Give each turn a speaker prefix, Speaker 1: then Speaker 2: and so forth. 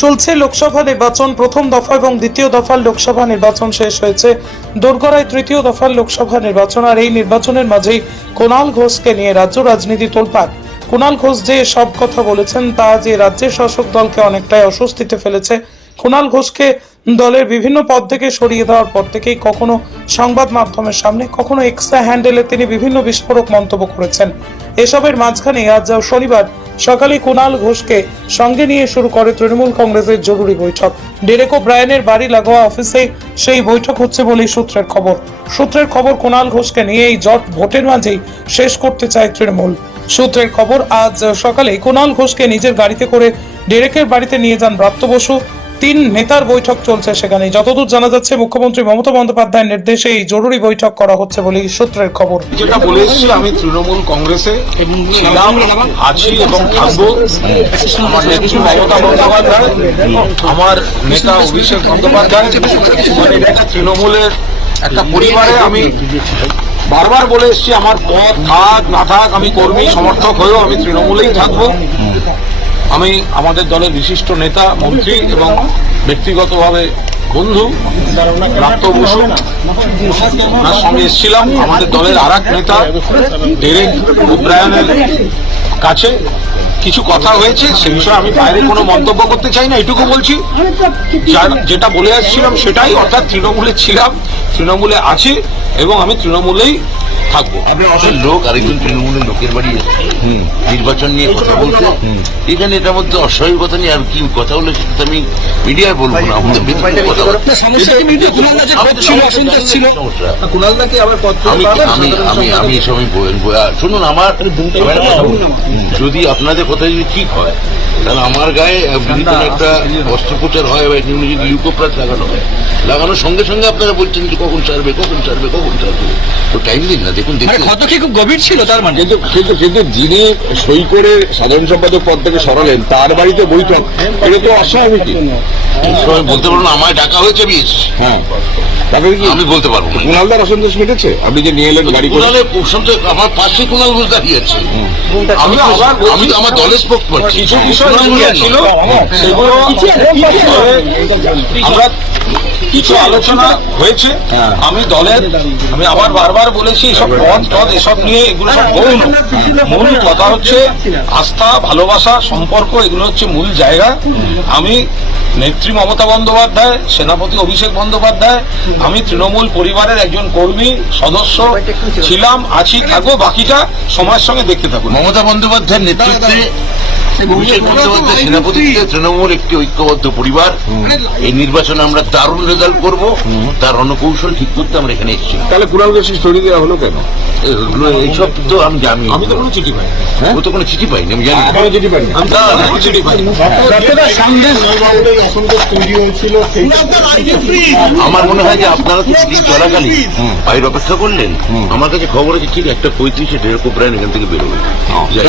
Speaker 1: চলছে লোকসভা নির্বাচন, প্রথম দফা এবং দ্বিতীয় দফার লোকসভা নির্বাচন শেষ হয়েছে। দোরগড়ায় তৃতীয় দফার লোকসভা নির্বাচন আর এই নির্বাচনের মাঝেই কুণাল ঘোষকে নিয়ে রাজ্য রাজনীতি তোলপাড়। কুণাল ঘোষ যে সব কথা বলেছেন, তা যে রাজ্যের শাসক দলকে অনেকটাই অস্বস্তিতে ফেলেছে কুণাল ঘোষকে দলের বিভিন্ন পদ থেকে সরিয়ে দেওয়ার পর থেকেই কখনো সংবাদ মাধ্যমের সামনে, কখনো এক্সট্রা হ্যান্ডেলে তিনি বিভিন্ন বিস্ফোরক মন্তব্য করেছেন। এসবের মাঝখানে আজ শনিবার সকালে কুণাল ঘোষকে সঙ্গে নিয়ে শুরু করে তৃণমূল কংগ্রেসের জরুরি বৈঠক। ডেরেকো ব্রায়ানের বাড়ি লাগোয়া অফিসে সেই বৈঠক হচ্ছে বলেই সূত্রের খবর। সূত্রের খবর কুণাল ঘোষকে নিয়ে এই জট ভোটের মাঝেই শেষ করতে চায় তৃণমূল। সূত্রের খবর, আজ সকালে কুণাল ঘোষকে নিজের গাড়িতে করে ডেরেকের বাড়িতে নিয়ে যান ব্রাত্য বসু। তিন নেতার বৈঠক চলছে সেখানে যতদূর জানা যাচ্ছে, মুখ্যমন্ত্রী মমতা বন্দ্যোপাধ্যায়ের নির্দেশে এই জরুরি বৈঠক করা হচ্ছে বলেই সূত্রের খবর।
Speaker 2: যেটা বলে এসেছি আমি তৃণমূল কংগ্রেসে ছিলাম, আছি এবং থাকব। আমার নেত্রী মমতা বন্দ্যোপাধ্যায়, আমার নেতা অভিষেক বন্দ্যোপাধ্যায় মানে একটা তৃণমূলের একটা পরিবারে আমি বারবার বলে এসেছি, আমার পথ থাক, না থাক, আমি কর্মী, সমর্থক হয়েও আমি তৃণমূলেই থাকব। আমি আমাদের দলের বিশিষ্ট নেতা, মন্ত্রী এবং ব্যক্তিগতভাবে বন্ধু প্রাপ্ত বসু, ওনার সঙ্গে এসেছিলাম, আমাদের দলের আর এক নেতা, ডেরেক ওব্রায়ানের কাছে কিছু কথা হয়েছে, সে বিষয়ে আমি বাইরে কোনো মন্তব্য করতে চাই না, এটুকু বলছি। যেটা বলে আসছিলাম সেটাই, অর্থাৎ তৃণমূলে ছিলাম, তৃণমূলে আছি এবং আমি তৃণমূলেই থাকব।
Speaker 3: অসল লোক আরেকজন তৃণমূলের লোকের বাড়ি নির্বাচন নিয়ে কথা বলতে এখানে এটার মধ্যে অস্বাভাবিকতা নিয়ে আর কি কথা বলে সেটা তো আমি মিডিয়ায় বলব না আমাদের কথা। আমি এসব আমি বলব শুনুন আমার কথা। যদি আপনাদের কথা যদি ঠিক হয় তাহলে আমার গায়ে একটা অস্ত্রোপচার হয় বা এখানে যদি লিউকোপ্লাস লাগানো হয়। লাগানোর সঙ্গে সঙ্গে আপনারা বলছেন যে কখন ছাড়বে কখন ছাড়বে কখন ছাড়বে তো টাইম দিন না দেখুন দেখুন।
Speaker 4: ক্ষত কি খুব গভীর ছিল তার মানে?
Speaker 5: কিন্তু কিন্তু কিন্তু যিনি সই করে সাধারণ সম্পাদক পদ থেকে সরালেন তার বাড়িতে বৈঠক এটা তো অস্বাভাবিক।
Speaker 3: বলতে পারব না আমায় ডাকা হয়েছে আমি
Speaker 5: হ্যাঁ।
Speaker 3: আমি বলতে পারব
Speaker 5: কুণালদার অসন্তোষ মিটেছে? আপনি যে নিয়ে এলেন গাড়ি
Speaker 3: আমার পাশে কুণাল ঘোষ দাঁড়িয়ে আছে। আমি আবার আমি আমার দলের স্পোক করছি
Speaker 2: কিছু বিষয় ছিল সেগুলো আমরা কিছু আলোচনা হয়েছে। আমি দলের আমি আবার বারবার বলেছি এসব পদ টদ এসব নিয়ে এগুলো সব গৌণ। মূল কথা হচ্ছে আস্থা ভালোবাসা সম্পর্ক এগুলো হচ্ছে মূল জায়গা। আমি নেত্রী মমতা বন্দ্যোপাধ্যায় সেনাপতি অভিষেক বন্দ্যোপাধ্যায় আমি তৃণমূল পরিবারের একজন কর্মী সদস্য ছিলাম আছি থাকব বাকিটা সময়ের সঙ্গে দেখতে থাকুন।
Speaker 3: মমতা বন্দ্যোপাধ্যায়ের নেতৃত্বে তৃণমূল একটি ঐক্যবদ্ধ পরিবার। এই নির্বাচনে আমরা দারুণ রেজাল্ট করব। তার রণকৌশল ঠিক করতে আমরা এখানে এসেছি।
Speaker 5: তাহলে কুণাল সরিয়ে দেওয়া হলো কেন?
Speaker 3: এইসব তো আমি জানি।
Speaker 2: আমি তো কোনো চিঠি পাই
Speaker 3: ও তো কোনো চিঠি পাইনি আমি জানি।
Speaker 5: পাইনি।
Speaker 2: আমি তো চিঠি
Speaker 3: আমার মনে হয় যে আপনারা তো দিন চলাকালীন বাইরে অপেক্ষা করলেন। আমার কাছে খবর আছে ঠিক একটা পঁয়ত্রিশে দেড় কোপরায়ন এখান থেকে বেরোবে। যাই।